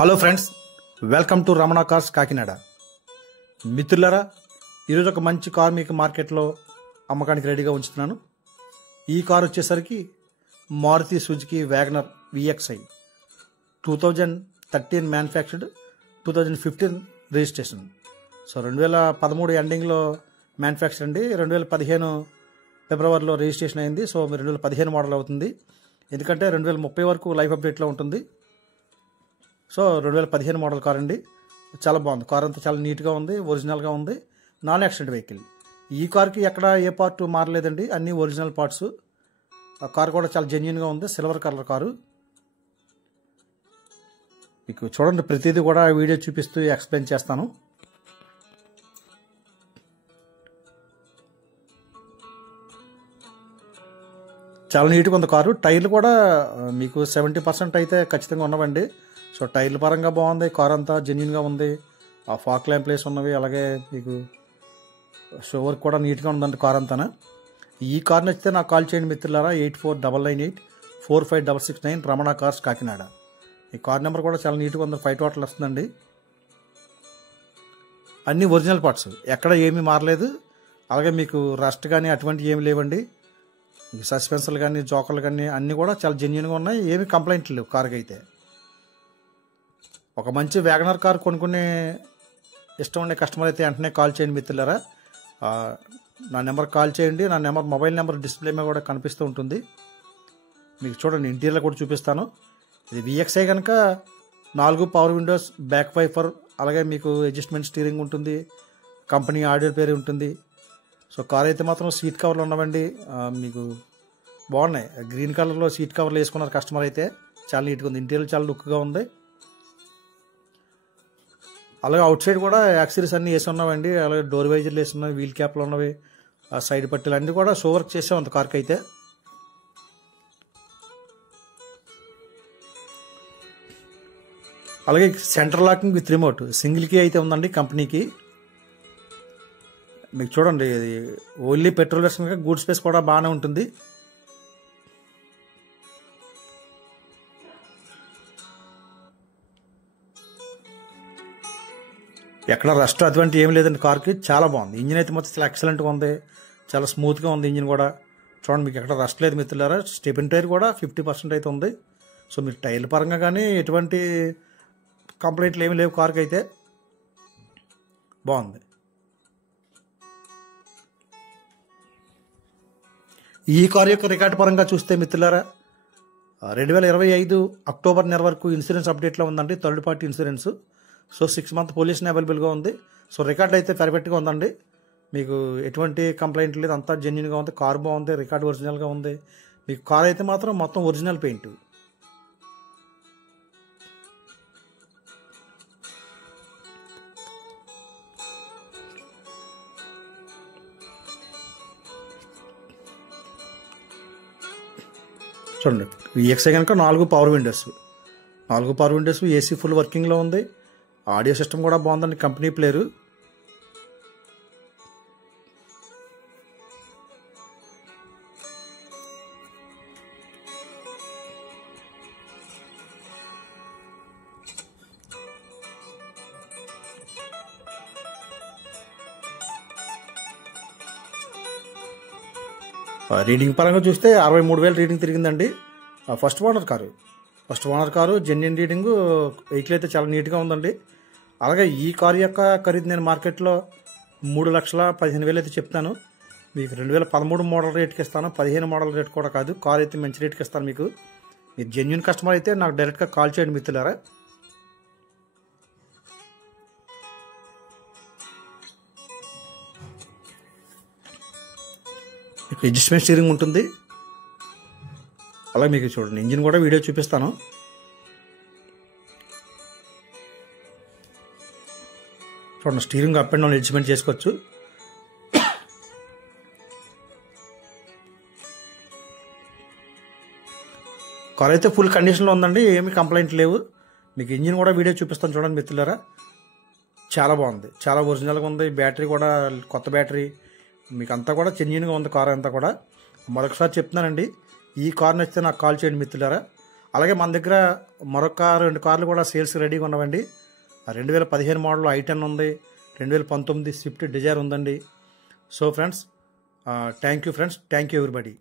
Hello friends, welcome to Ramana cars Kakinada. మిత్రులారా, ఈరోజు ఒక మంచి కార్ మీకు మార్కెట్లో అమ్మకానికి రెడీగా ఉంచుతున్నాను. ఈ కార్ వచ్చేసరికి Maruti Suzuki Wagon R VXi 2013 manufactured, 2015 registration. So 2013 ఎండింగ్లో మ్యానుఫ్యాక్చర్ అండి. 2015 ఫిబ్రవరిలో రిజిస్ట్రేషన్ అయింది. సో 2015 మోడల్ అవుతుంది, ఎందుకంటే 2030 వరకు లైఫ్ అప్డేట్లో ఉంటుంది. సో 2015 మోడల్ కార్ అండి. చాలా బాగుంది. కార్ అంతా చాలా నీట్గా ఉంది, ఒరిజినల్గా ఉంది. Non accident vehicle. ఈ కార్కి ఎక్కడ ఏ పార్ట్ మారలేదండి, అన్నీ ఒరిజినల్ పార్ట్స్. ఆ కార్ కూడా చాలా జెన్యున్గా ఉంది. Silver colour car. మీకు చూడండి, ప్రతిదీ కూడా వీడియో చూపిస్తూ ఎక్స్ప్లెయిన్ చేస్తాను. చాలా నీట్గా ఉంది కారు. టైర్లు కూడా మీకు 70% అయితే ఖచ్చితంగా ఉన్నవండి. సో టైర్ల పరంగా బాగుంది. కార్ అంతా జెన్యున్గా ఉంది. ఆ ఫాక్ ల్యాంప్ ప్లేస్ ఉన్నవి, అలాగే మీకు షో వర్క్ కూడా నీట్గా ఉందండి కార్ అంతా. ఈ కార్ నచ్చితే నాకు కాల్ చేయండి మిత్రులారా. 8499845669 రమణ కార్స్ కాకినాడ. ఈ కార్ నెంబర్ కూడా చాలా నీట్గా ఉంది. 5 టోటల్ వస్తుందండి. అన్నీ ఒరిజినల్ పార్ట్స్, ఎక్కడ ఏమీ మారలేదు. అలాగే మీకు రస్ట్ కానీ అటువంటి ఏమి లేవండి. సస్పెన్సర్లు కానీ జోకర్లు కానీ అన్నీ కూడా చాలా జెన్యున్గా ఉన్నాయి. ఏమి కంప్లైంట్లు లేవు కార్కి అయితే. ఒక మంచి వ్యాగనర్ కార్ కొనుక్కునే ఇష్టం ఉండే కస్టమర్ అయితే వెంటనే కాల్ చేయండి మిత్రులారా. నా నెంబర్ కాల్ చేయండి. నా మొబైల్ నెంబర్ డిస్ప్లే మీద కూడా కనిపిస్తూ ఉంటుంది. మీకు చూడండి, ఇంటీరియర్ కూడా చూపిస్తాను. ఇది VXi కనుక 4 పవర్ విండోస్, బ్యాక్ వైఫర్, అలాగే మీకు అడ్జస్ట్మెంట్ స్టీరింగ్ ఉంటుంది, కంపెనీ ఆడియో పేరు ఉంటుంది. సో కార్ అయితే మాత్రం సీట్ కవర్లు ఉన్నవండి. మీకు బాగున్నాయి. గ్రీన్ కలర్లో సీట్ కవర్లు వేసుకున్నారు కస్టమర్ అయితే. చాలా నీట్గా ఉంది. ఇంటీరియర్ చాలా లుక్గా ఉంది. అలాగే అవుట్ సైడ్ కూడా యాక్సరీస్ అన్నీ వేసి ఉన్నామండి. అలాగే డోర్ వైజర్లు వేసి ఉన్నాయి, వీల్ క్యాప్లు ఉన్నవి, సైడ్ పట్టీలు అన్నీ కూడా షో వర్క్ చేసాం అంత కార్కి అయితే. అలాగే centre locking with remote single key అయితే ఉందండి కంపెనీకి. మీకు చూడండి, ఇది only petrol version, good space కూడా బాగానే ఉంటుంది. ఎక్కడ రస్ట్ అటువంటి ఏం లేదండి కార్కి. చాలా బాగుంది. ఇంజిన్ అయితే మొత్తం చాలా ఎక్సలెంట్గా ఉంది. చాలా స్మూత్గా ఉంది ఇంజిన్ కూడా. చూడండి, మీకు ఎక్కడ రస్ట్ లేదు మిత్రులారా. స్టెపిన్ టైర్ కూడా 50% అయితే ఉంది. సో మీరు టైర్ల పరంగా కానీ ఎటువంటి కంప్లైంట్లు ఏమి లేవు కార్కి అయితే. బాగుంది. ఈ కార్ యొక్క రికార్డు పరంగా చూస్తే మిత్రులారా, 2025 అక్టోబర్ నెల వరకు ఇన్సూరెన్స్ అప్డేట్లో ఉందండి. Third party insurance. So 6 month pollution అవైలబుల్గా ఉంది. సో రికార్డ్ అయితే పర్ఫెక్ట్గా ఉందండి. మీకు ఎటువంటి కంప్లైంట్ లేదు. అంతా జెన్యున్గా ఉంది. కార్ బాగుంది. రికార్డ్ ఒరిజినల్గా ఉంది. మీకు కార్ అయితే మాత్రం మొత్తం ఒరిజినల్ పెయింట్. చూడండి, VXi కనుక 4 పవర్ విండోస్, ఏసీ ఫుల్ వర్కింగ్లో ఉంది. ఆడియో సిస్టమ్ కూడా బాగుందండి, కంపెనీ ప్లేయరు. రీడింగ్ పరంగా చూస్తే 63,000 రీడింగ్ తిరిగిందండి. First owner car genuine reading. Vehicle అయితే చాలా నీట్గా ఉందండి. అలాగే ఈ కారు యొక్క ఖరీదు నేను మార్కెట్లో 3,15,000 అయితే చెప్తాను. మీకు 2013 మోడల్ రేట్కి ఇస్తాను, 15 మోడల్ రేట్ కూడా కాదు. కారు అయితే మంచి రేట్కి ఇస్తాను మీకు. మీరు జెన్యున్ కస్టమర్ అయితే నాకు డైరెక్ట్గా కాల్ చేయండి మిత్రులారా. మీకు అడ్జస్ట్మెంట్ స్టీరింగ్ ఉంటుంది. అలాగే మీకు చూడండి, ఇంజిన్ కూడా వీడియో చూపిస్తాను. చూడండి, steering up and down adjustment చేసుకోవచ్చు. కార్ అయితే ఫుల్ కండిషన్లో ఉందండి. ఏమి కంప్లైంట్ లేవు. మీకు ఇంజిన్ కూడా వీడియో చూపిస్తాను చూడండి మిత్రులారా. చాలా బాగుంది. చాలా ఒరిజినల్గా ఉంది. బ్యాటరీ కూడా కొత్త బ్యాటరీ. మీకు అంతా కూడా జెన్యున్గా ఉంది కార్ అంతా కూడా. మరొకసారి చెప్తున్నానండి, ఈ కార్ నచ్చితే నాకు కాల్ చేయండి మిత్రులారా. అలాగే మన దగ్గర మరొక 2 కార్లు కూడా సేల్స్ రెడీగా ఉన్నవండి. 2015 మోడల్ i10 ఉంది, 2019 స్విఫ్ట్ డిజైర్ ఉందండి. So friends, thank you friends, thank you everybody.